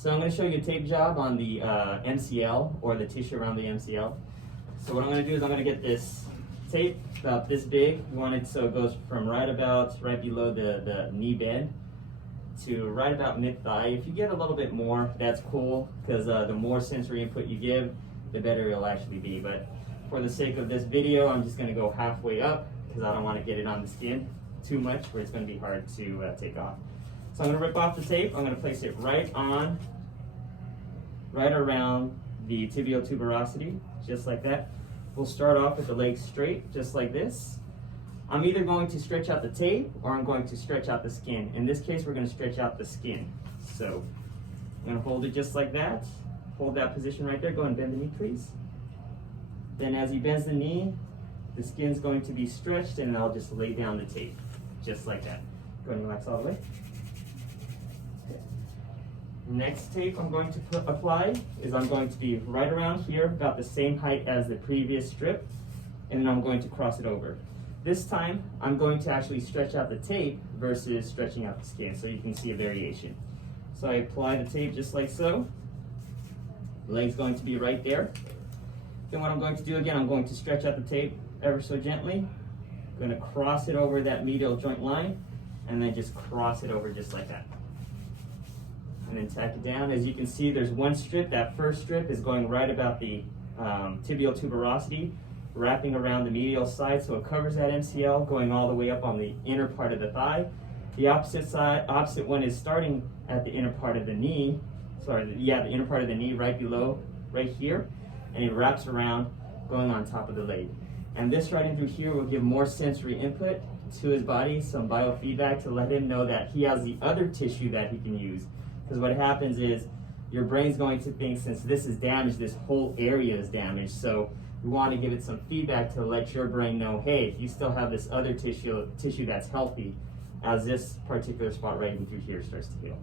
So I'm going to show you a tape job on the MCL, or the tissue around the MCL. So what I'm going to do is I'm going to get this tape about this big. We want it so it goes from right below the knee bend to right about mid-thigh. If you get a little bit more, that's cool, because the more sensory input you give, the better it'll actually be. But for the sake of this video, I'm just going to go halfway up, because I don't want to get it on the skin too much where it's going to be hard to take off. So I'm going to rip off the tape. I'm going to place it right around the tibial tuberosity, just like that. We'll start off with the legs straight, just like this. I'm either going to stretch out the tape or I'm going to stretch out the skin. In this case, we're going to stretch out the skin. So I'm going to hold it just like that. Hold that position right there. Go and bend the knee, please. Then as he bends the knee, the skin's going to be stretched, and I'll just lay down the tape, just like that. Go ahead and relax all the way. Next tape I'm going to apply is I'm going to be right around here, about the same height as the previous strip, and then I'm going to cross it over. This time I'm going to actually stretch out the tape versus stretching out the skin, so you can see a variation. So I apply the tape just like so. The leg's going to be right there. Then what I'm going to do again, I'm going to stretch out the tape ever so gently. I'm going to cross it over that medial joint line, and then just cross it over just like that. And then tack it down. As you can see, there's one strip. That first strip is going right about the tibial tuberosity, wrapping around the medial side, so it covers that MCL, going all the way up on the inner part of the thigh. The opposite one is starting at the inner part of the knee, the inner part of the knee, right below, right here, and it wraps around, going on top of the leg. And this right in through here will give more sensory input to his body, some biofeedback to let him know that he has the other tissue that he can use. Because what happens is your brain's going to think, since this is damaged, this whole area is damaged. So we want to give it some feedback to let your brain know, hey, you still have this other tissue that's healthy, as this particular spot right in through here starts to heal.